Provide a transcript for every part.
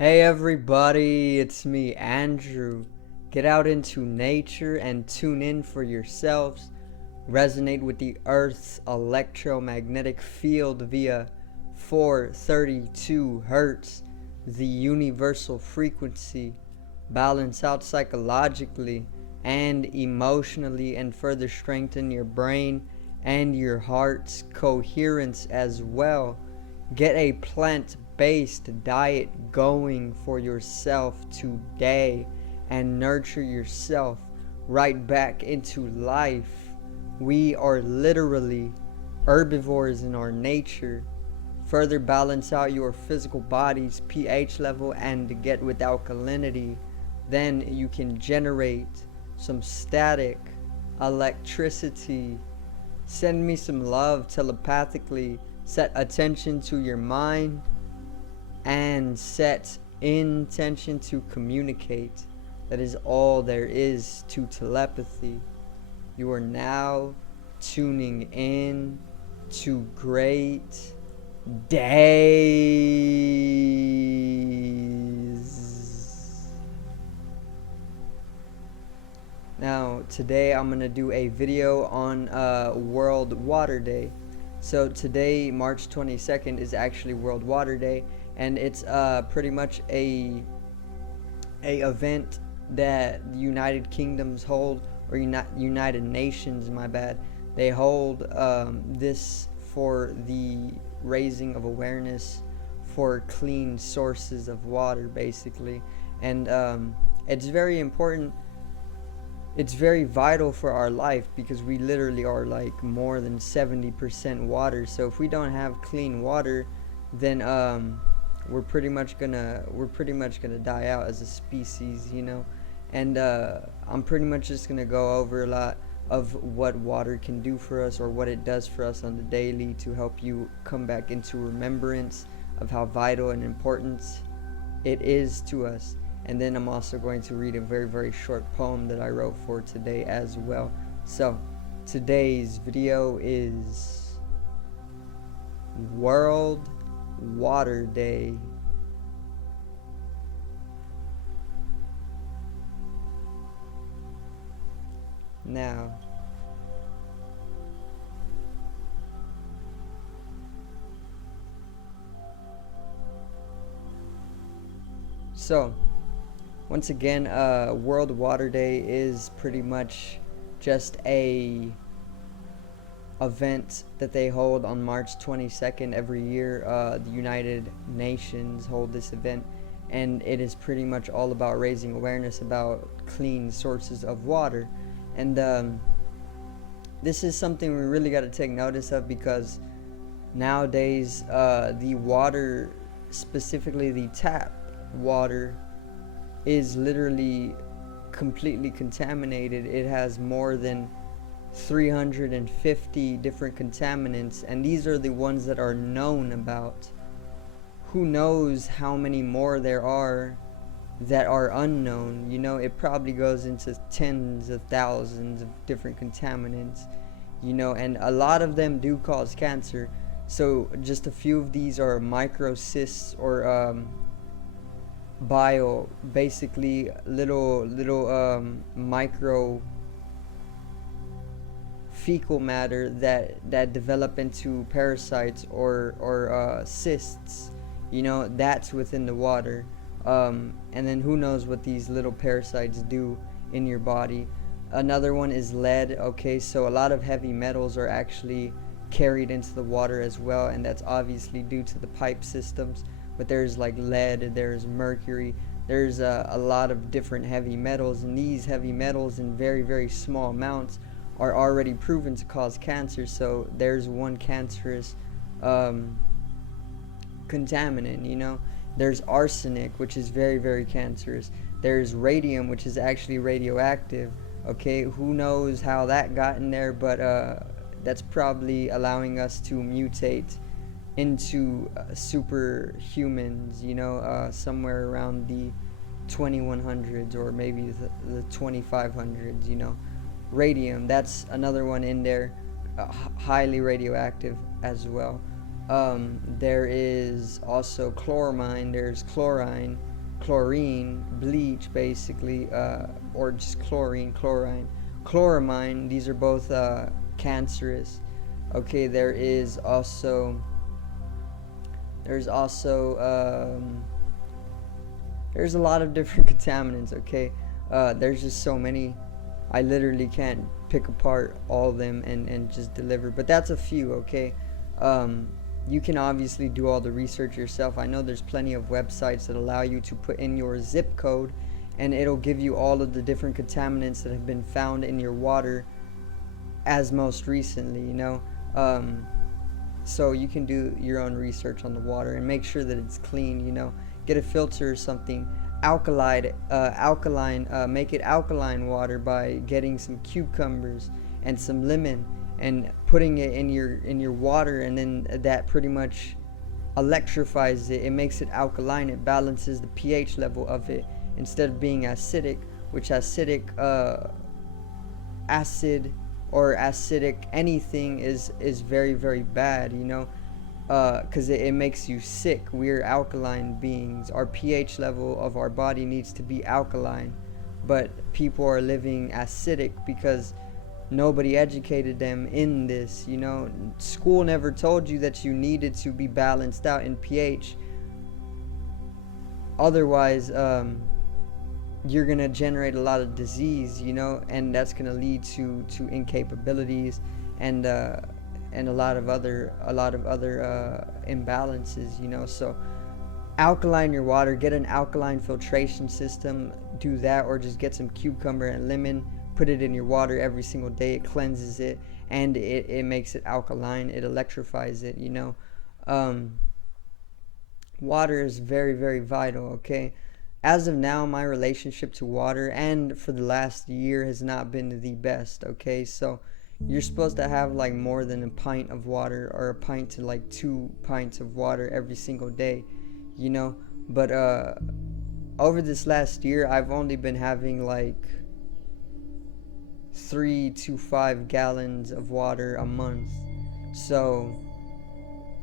Hey everybody, it's me, Andrew. Get out into nature and tune in for yourselves. Resonate with the Earth's electromagnetic field via 432 Hertz, the universal frequency. Balance out psychologically and emotionally, and further strengthen your brain and your heart's coherence as well. Get a plant-based diet going for yourself today and nurture yourself right back into life. We are literally herbivores in our nature. Further balance out your physical body's pH level and get with alkalinity. Then you can generate some static electricity. Send me some love telepathically. Set attention to your mind and set intention to communicate. That is all there is to telepathy. You are now tuning in to great days. Now, today I'm going to do a video on World Water Day. So today, March 22nd, is actually World Water Day, and it's pretty much a event that the United Kingdoms hold, or United Nations, my bad. They hold this for the raising of awareness for clean sources of water, basically, and it's very important. It's very vital for our life because we literally are like more than 70% water. So if we don't have clean water, then we're pretty much gonna die out as a species, you know. And I'm pretty much just gonna go over a lot of what water can do for us, or what it does for us on the daily, to help you come back into remembrance of how vital and important it is to us. And then I'm also going to read a very, very short poem that I wrote for today as well. So today's video is World Water Day. Now, so once again, World Water Day is pretty much just a event that they hold on March 22nd every year. The United Nations hold this event, and it is pretty much all about raising awareness about clean sources of water. And this is something we really got to take notice of, because nowadays the water, specifically the tap water, is literally completely contaminated. It has more than 350 different contaminants, and these are the ones that are known about. Who knows how many more there are that are unknown? You know, it probably goes into tens of thousands of different contaminants, you know, and a lot of them do cause cancer. So just a few of these are microcysts, or basically little micro fecal matter that develop into parasites, or cysts, you know, that's within the water. And then who knows what these little parasites do in your body. Another one is lead. Okay, so a lot of heavy metals are actually carried into the water as well, and that's obviously due to the pipe systems. But there's like lead, there's mercury, there's a lot of different heavy metals, and these heavy metals in very, very small amounts are already proven to cause cancer. So there's one cancerous contaminant, you know. There's arsenic, which is very, very cancerous. There's radium, which is actually radioactive. Okay, who knows how that got in there, but that's probably allowing us to mutate into superhumans, you know, somewhere around the 2100s, or maybe the 2500s, you know. Radium, that's another one in there, highly radioactive as well. There is also chloramine, there's chlorine, chlorine, bleach basically, or just chlorine, chlorine, chloramine. These are both cancerous. Okay, there's also there's a lot of different contaminants. Okay, there's just so many. I literally can't pick apart all of them and just deliver, but that's a few. Okay, you can obviously do all the research yourself. I know there's plenty of websites that allow you to put in your zip code, and it'll give you all of the different contaminants that have been found in your water as most recently, so you can do your own research on the water and make sure that it's clean. Get a filter or something, make it alkaline water by getting some cucumbers and some lemon and putting it in your water, and then that pretty much electrifies it. It makes it alkaline. It balances the pH level of it instead of being acidic, which acid or acidic anything is very, very bad, because it makes you sick. We're alkaline beings. Our pH level of our body needs to be alkaline, but people are living acidic because nobody educated them in this. School never told you that you needed to be balanced out in pH. Otherwise, you're gonna generate a lot of disease, and that's gonna lead to incapabilities and a lot of other imbalances. So alkaline your water. Get an alkaline filtration system. Do that, or just get some cucumber and lemon. Put it in your water every single day. It cleanses it, and it makes it alkaline. It electrifies it. Water is very, very vital. Okay. As of now, my relationship to water, and for the last year, has not been the best. Okay, so you're supposed to have like more than a pint of water, or a pint to like 2 pints of water every single day, but over this last year, I've only been having like 3 to 5 gallons of water a month. So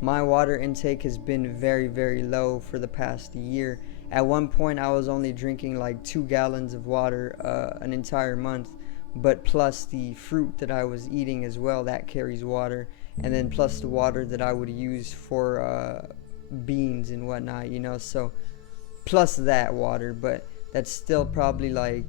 my water intake has been very, very low for the past year. At one point, I was only drinking like 2 gallons of water an entire month, but plus the fruit that I was eating as well, that carries water, and then plus the water that I would use for beans and whatnot, so plus that water, but that's still probably like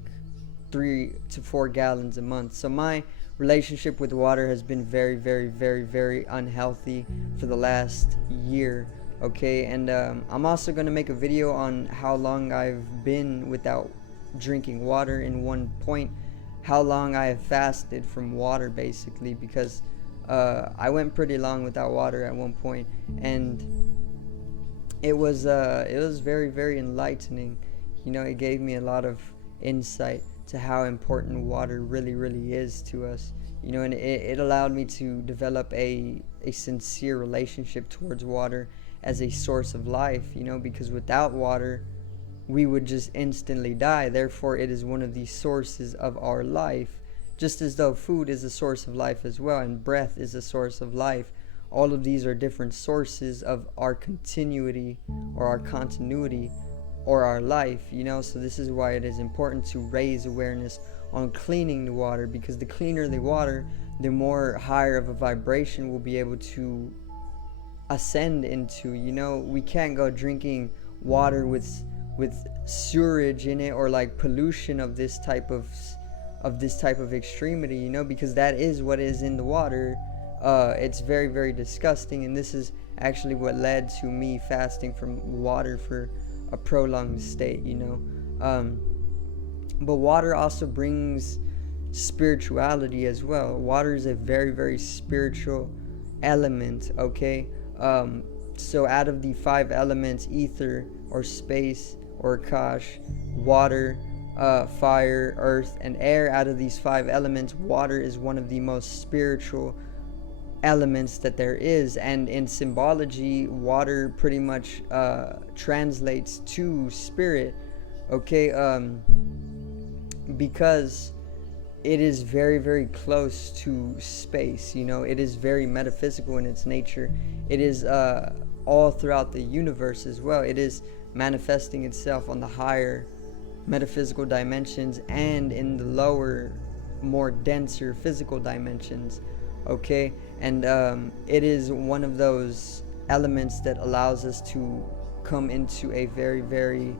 3 to 4 gallons a month. So my relationship with water has been very, very, very, very unhealthy for the last year. Okay, and I'm also going to make a video on how long I've been without drinking water in one point, how long I have fasted from water basically, because I went pretty long without water at one point, and it was very, very enlightening. It gave me a lot of insight to how important water really, really is to us, and it allowed me to develop a sincere relationship towards water as a source of life, because without water we would just instantly die. Therefore, it is one of the sources of our life, just as though food is a source of life as well, and breath is a source of life. All of these are different sources of our continuity or our continuity or our life, so this is why it is important to raise awareness on cleaning the water, because the cleaner the water, the more higher of a vibration we'll be able to ascend into. We can't go drinking water with sewerage in it, or like pollution of this type of extremity, because that is what is in the water. It's very, very disgusting, and this is actually what led to me fasting from water for a prolonged state. But water also brings spirituality as well. Water is a very, very spiritual element. Okay, so out of the 5 elements, ether or space or Akash, water, fire, earth, and air, out of these 5 elements, water is one of the most spiritual elements that there is. And in symbology, water pretty much translates to spirit. Okay, because it is very, very close to space. It is very metaphysical in its nature. It is all throughout the universe as well. It is manifesting itself on the higher metaphysical dimensions and in the lower, more denser physical dimensions. Okay, and it is one of those elements that allows us to come into a very, very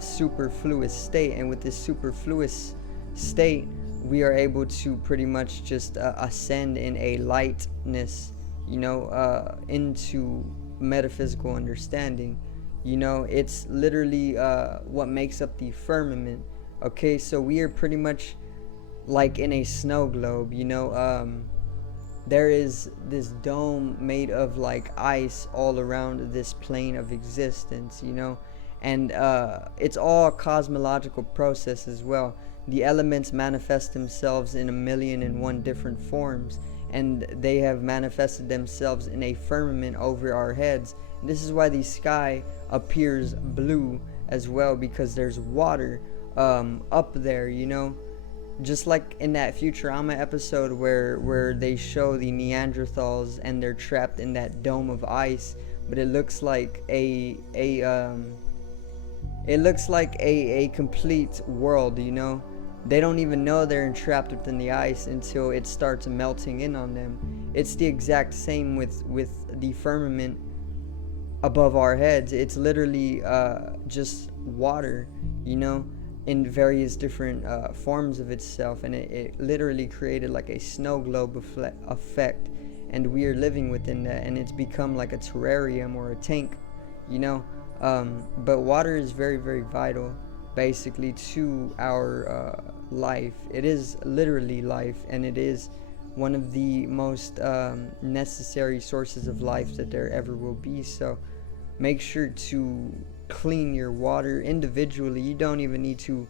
superfluous state. And with this superfluous state, we are able to pretty much just ascend in a lightness, into metaphysical understanding. It's literally what makes up the firmament. Okay, so we are pretty much like in a snow globe. There is this dome made of like ice all around this plane of existence, and it's all a cosmological process as well. The elements manifest themselves in 1,000,001 different forms, and they have manifested themselves in a firmament over our heads. And this is why the sky appears blue as well, because there's water up there, just like in that Futurama episode where they show the Neanderthals and they're trapped in that dome of ice, but it looks like a complete world. They don't even know they're entrapped within the ice until it starts melting in on them. It's the exact same with the firmament above our heads. It's literally just water, in various different forms of itself, and it literally created like a snow globe effect, and we are living within that, and it's become like a terrarium or a tank, but water is very, very vital basically to our life. It is literally life, and it is one of the most necessary sources of life that there ever will be. So make sure to clean your water individually. You don't even need to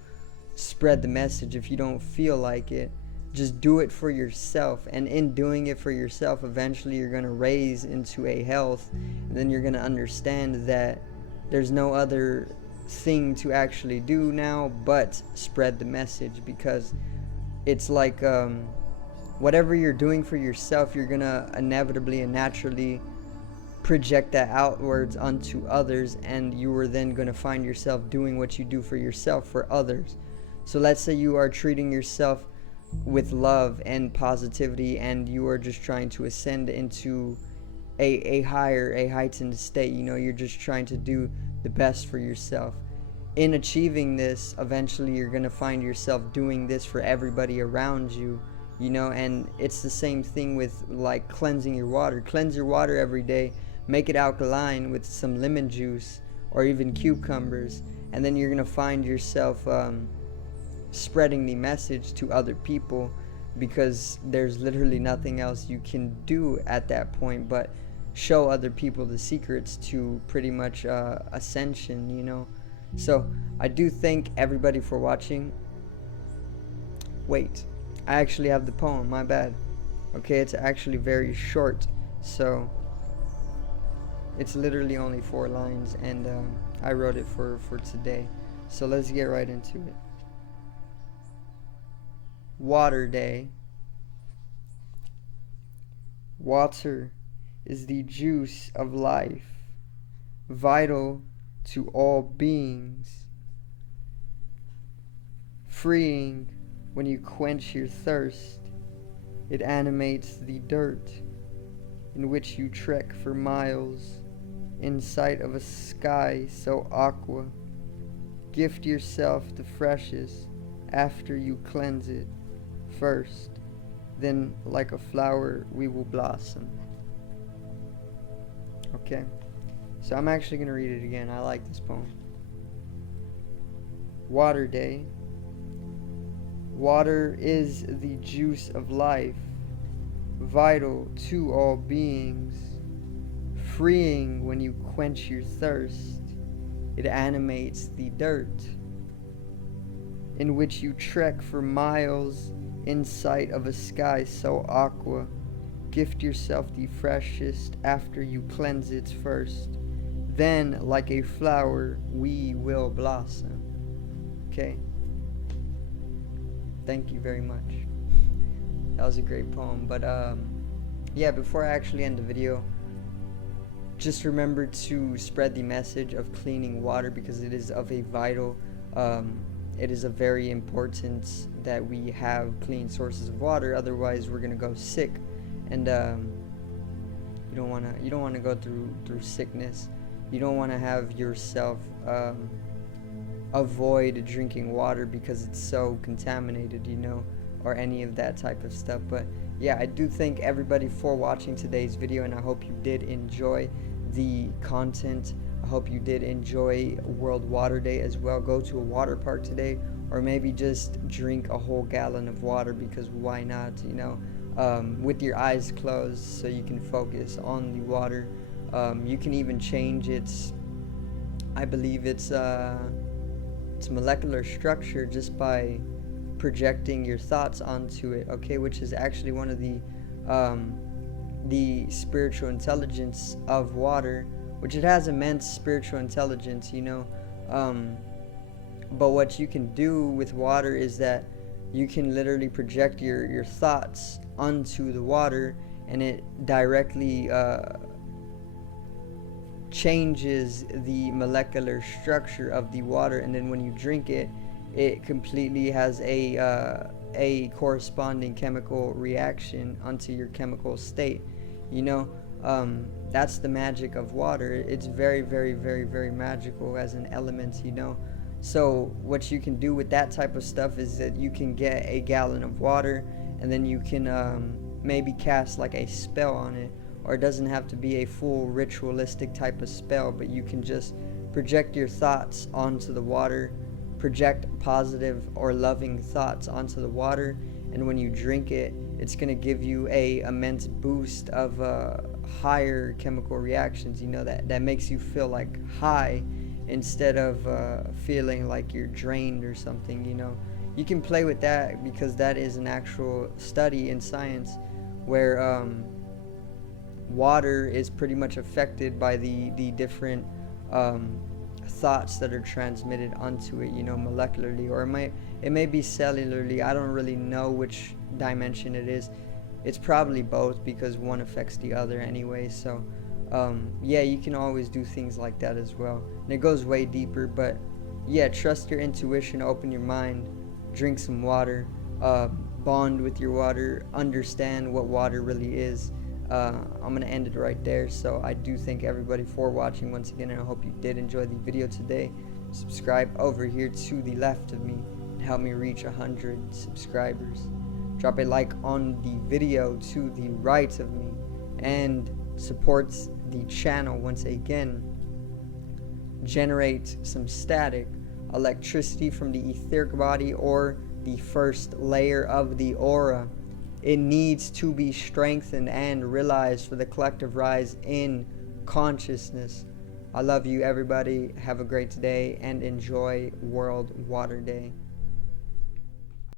spread the message if you don't feel like it. Just do it for yourself, and in doing it for yourself, eventually you're going to raise into a health, and then you're going to understand that there's no other thing to actually do now but spread the message, because it's like whatever you're doing for yourself, you're going to inevitably and naturally project that outwards onto others, and you are then going to find yourself doing what you do for yourself for others. So let's say you are treating yourself with love and positivity, and you are just trying to ascend into a heightened state. You're just trying to do the best for yourself. In achieving this, eventually you're going to find yourself doing this for everybody around you. And it's the same thing with like cleansing your water. Cleanse your water every day. Make it alkaline with some lemon juice or even cucumbers, and then you're going to find yourself spreading the message to other people, because there's literally nothing else you can do at that point but show other people the secrets to pretty much ascension. So I do thank everybody for watching. Wait, I actually have the poem, my bad. Okay, it's actually very short, so it's literally only 4 lines, and I wrote it for today. So let's get right into it. Water Day. Water is the juice of life, vital to all beings, freeing when you quench your thirst. It animates the dirt in which you trek for miles in sight of a sky so aqua. Gift yourself the freshest after you cleanse it first, then like a flower we will blossom. Okay, so I'm actually going to read it again. I like this poem. Water Day. Water is the juice of life, vital to all beings, freeing when you quench your thirst. It animates the dirt in which you trek for miles in sight of a sky so aqua. Gift yourself the freshest after you cleanse it first, then like a flower we will blossom. Okay, thank you very much. That was a great poem. But yeah, before I actually end the video, just remember to spread the message of cleaning water, because it is of a vital, it is a very important that we have clean sources of water. Otherwise, we're gonna go sick, and you don't wanna go through sickness. You don't wanna have yourself avoid drinking water because it's so contaminated, or any of that type of stuff. But yeah, I do thank everybody for watching today's video, and I hope you did enjoy the content. I hope you did enjoy World Water Day as well. Go to a water park today, or maybe just drink a whole gallon of water, because why not, with your eyes closed, so you can focus on the water. You can even change its, I believe it's molecular structure just by projecting your thoughts onto it, okay, which is actually one of the spiritual intelligence of water, which it has immense spiritual intelligence, but what you can do with water is that you can literally project your thoughts onto the water, and it directly changes the molecular structure of the water, and then when you drink it, it completely has a corresponding chemical reaction onto your chemical state. That's the magic of water. It's very, very, very, very magical as an element. So what you can do with that type of stuff is that you can get a gallon of water, and then you can maybe cast like a spell on it. Or it doesn't have to be a full ritualistic type of spell, but you can just project your thoughts onto the water, project positive or loving thoughts onto the water, and when you drink it, it's going to give you a immense boost of higher chemical reactions, that makes you feel like high instead of feeling like you're drained or something. You can play with that, because that is an actual study in science where water is pretty much affected by the different thoughts that are transmitted onto it, molecularly, or it may be cellularly. I don't really know which dimension it is. It's probably both, because one affects the other anyway. So yeah, you can always do things like that as well, and it goes way deeper. But yeah, trust your intuition, open your mind, drink some water, bond with your water, understand what water really is. I'm going to end it right there. So I do thank everybody for watching once again, and I hope you did enjoy the video today. Subscribe over here to the left of me and help me reach 100 subscribers. Drop a like on the video to the right of me and support the channel once again. Generate some static, electricity from the etheric body, or the first layer of the aura. It needs to be strengthened and realized for the collective rise in consciousness. I love you, everybody. Have a great day and enjoy World Water Day.